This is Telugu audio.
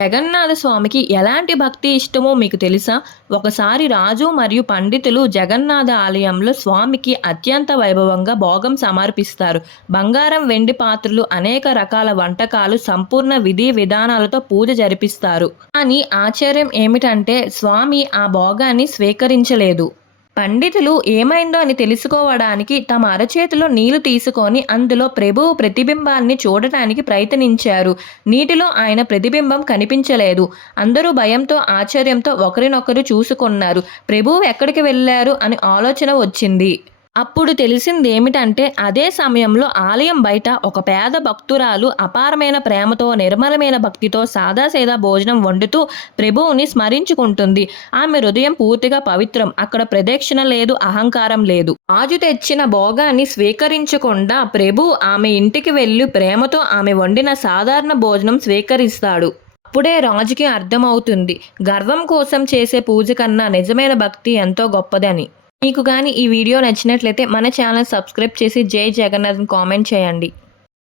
జగన్నాథ స్వామికి ఎలాంటి భక్తి ఇష్టమో మీకు తెలుసా? ఒకసారి రాజు మరియు పండితులు జగన్నాథ ఆలయంలో స్వామికి అత్యంత వైభవంగా భోగం సమర్పిస్తారు. బంగారం, వెండి పాత్రలు, అనేక రకాల వంటకాలు, సంపూర్ణ విధి విధానాలతో పూజ జరిపిస్తారు. కానీ ఆశ్చర్యం ఏమిటంటే స్వామి ఆ భోగాన్ని స్వీకరించలేదు. పండితులు ఏమైందో అని తెలుసుకోవడానికి తమ అరచేతిలో నీళ్లు తీసుకొని అందులో ప్రభువు ప్రతిబింబాన్ని చూడటానికి ప్రయత్నించారు. నీటిలో ఆయన ప్రతిబింబం కనిపించలేదు. అందరూ భయంతో, ఆశ్చర్యంతో ఒకరినొకరు చూసుకున్నారు. ప్రభువు ఎక్కడికి వెళ్లారు అని ఆలోచన వచ్చింది. అప్పుడు తెలిసిందేమిటంటే అదే సమయంలో ఆలయం బయట ఒక పేద భక్తురాలు అపారమైన ప్రేమతో, నిర్మలమైన భక్తితో సాదాసీదా భోజనం వండుతూ ప్రభువుని స్మరించుకుంటుంది. ఆమె హృదయం పూర్తిగా పవిత్రం. అక్కడ ప్రదక్షిణ లేదు, అహంకారం లేదు. రాజు తెచ్చిన భోగాన్ని స్వీకరించకుండా ప్రభు ఆమె ఇంటికి వెళ్ళి ప్రేమతో ఆమె వండిన సాధారణ భోజనం స్వీకరిస్తాడు. అప్పుడే రాజుకి అర్థమవుతుంది, గర్వం కోసం చేసే పూజ కన్నా నిజమైన భక్తి ఎంతో గొప్పదని. మీకు కానీ ఈ వీడియో నచ్చినట్లయితే మన ఛానల్ సబ్స్క్రైబ్ చేసి జై జగన్నాథ్ కామెంట్ చేయండి.